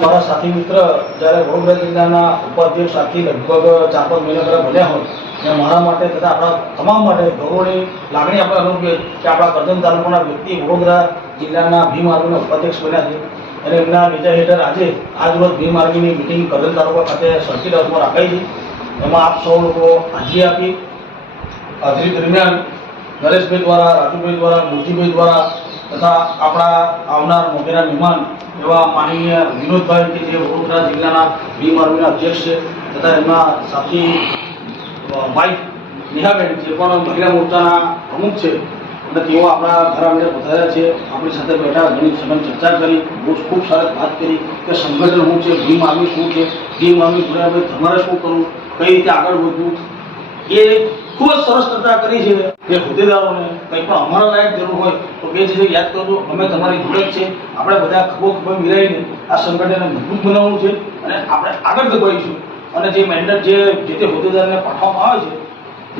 મારા સાથી મિત્ર જ્યારે વડોદરા જિલ્લાના ઉપાધ્યક્ષ સાથી લગભગ ચાર પાંચ મહિના પહેલાં બન્યા હોય અને મારા માટે તથા આપણા તમામ માટે ગૌરવની લાગણી આપણે અનુભવીએ કે આપણા કરજણ તાલુકાના વ્યક્તિ વડોદરા જિલ્લાના ભીમ આર્મીના ઉપાધ્યક્ષ બન્યા છે. અને એમના નેજા હેઠળ આજે આજરોજ ભીમ આર્મીની મિટિંગ કરજણ તાલુકા ખાતે સર્કિટ હાઉસમાં રાખાઈ છે. એમાં આપ સૌ લોકો હાજરી આપી. હાજરી દરમિયાન નરેશભાઈ દ્વારા, રાજુભાઈ દ્વારા, મૂર્તિભાઈ દ્વારા તથા આપણા આવનાર મોટેરા મહેમાન એવા માનનીય વિનોદભાઈ કે જે વડોદરા જિલ્લાના ભીમ આર્મીના અધ્યક્ષ છે તથા એમના સાથી વાઇફ નેહાબેન જે પણ મહિલા મોરચાના પ્રમુખ છે અને તેઓ આપણા ઘર અંદર પધાર્યા છે. આપણી સાથે બેઠા ઘણી સઘન ચર્ચા કરી, બહુ ખૂબ સરસ વાત કરી કે સંગઠન શું છે, ભીમ આર્મી શું છે, ભીમ આર્મી જોડે તમારે શું કરવું, કઈ રીતે આગળ વધવું એ ખૂબ જ સરસ ચર્ચા કરી છે કે હોદ્દેદારોને કંઈ પણ અમારા લાયક જરૂર હોય તો બે ચીજો યાદ કરજો. અમે તમારી જોડે છે. આપણે બધા ખભો ખભો મિલાવીને આ સંગઠનને મજબૂત બનાવવું છે અને આપણે આગળ દબાવીશું અને જે મેન્ડેટ જે જે તે હોદ્દેદારને પાઠવવામાં આવે છે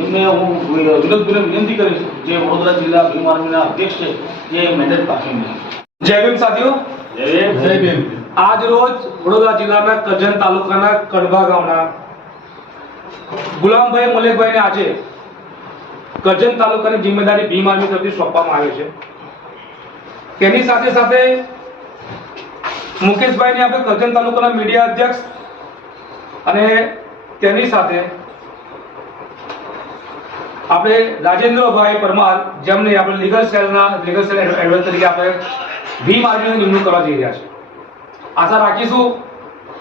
એમને હું વિનોદભાઈને વિનંતી કરીશ જે વડોદરા જિલ્લા ભીમ આર્મીના અધ્યક્ષ છે એ મેન્ડેટ પાઠવીને જય ભીમ સાથીઓ. જય ભીમ. આજ રોજ વડોદરા જિલ્લાના કજન તાલુકાના કડભા ગામના ગુલામભાઈ મલેકભાઈને આજે કરજણ તાલુકાની જિમ્મેદારી ભીમ આર્મી તરફથી સોંપવામાં આવી છે. તેની સાથે સાથે મુકેશભાઈને આપણે કરજણ તાલુકાના મીડિયા અધ્યક્ષ અને તેની સાથે આપણે રાજેન્દ્રભાઈ પરમાર, જેમને આપણે લીગલ સેલના, લીગલ સેલ એડવાઇઝર તરીકે આપણે ભીમ આર્મીની નિમણૂક કરવા જઈ રહ્યા છે આશા રાખીશું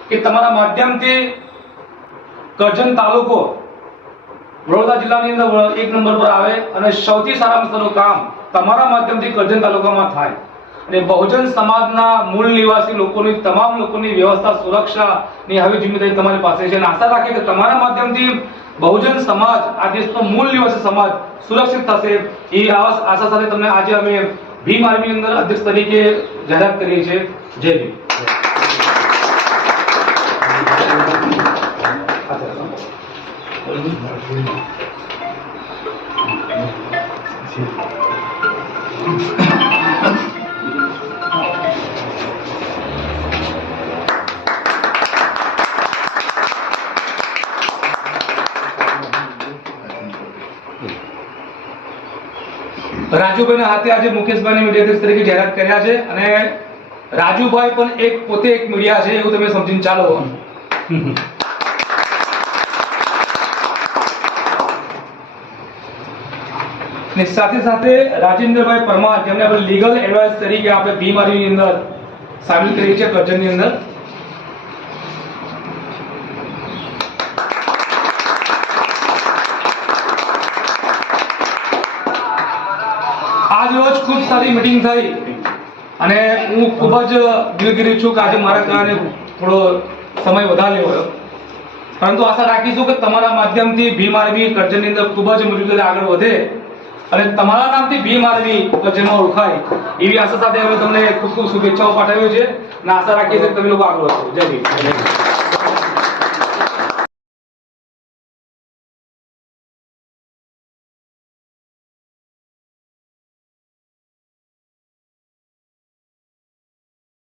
કે તમારા માધ્યમથી કરજણ તાલુકો વડોદરા જિલ્લાની અંદર એક નંબર પર આવે અને સૌથી સારામાં સારું કામ તમારા માધ્યમથી કરજણ તાલુકામાં થાય. અને બહુજન સમાજના મૂળ નિવાસી લોકોની તમામ લોકોની વ્યવસ્થા, સુરક્ષાની હવે જિમ્મેદારી તમારી પાસે છે. અને આશા રાખીએ કે તમારા માધ્યમથી બહુજન સમાજ, આ દેશનો મૂળ નિવાસી સમાજ સુરક્ષિત થશે. એ આશા સાથે તમને આજે અમે ભીમ આર્મી અંદર અધ્યક્ષ તરીકે જાહેરાત કરીએ છીએ. જય ભીમ. રાજુભાઈના હાથે આજે મુકેશભાઈ મીડિયા તરીકે જાહેરાત કર્યા છે અને રાજુભાઈ પણ એક પોતે એક મીડિયા છે એવું તમે સમજીને ચાલો. ને સાથે સાથે રાજેન્દ્રભાઈ પરમાર, જેમને આપણે લીગલ એડવાઇસ તરીકે આપણે બીમારીની અંદર સામેલ કરી છે, કરજણની અંદર. આજ રોજ ખૂબ સારી મીટિંગ થઈ અને હું ખૂબ જ દિલગીરી છું કે આજે મારા કારણે થોડો સમય વધારે લેવો પરંતુ આશા રાખીશું કે તમારા માધ્યમથી ભીમ આર્મી કરજણની અંદર ખૂબ જ મજબૂત આગળ વધે. અને તમારા નામથી ભીમ આર્મી જેમાં ઓળખાય. એવી આશા સાથે અમે તમને ખૂબ ખૂબ શુભેચ્છાઓ પાઠવ્યો છે. અને આશા રાખીએ છીએ તમે લોકો આગળ જય ભીમ.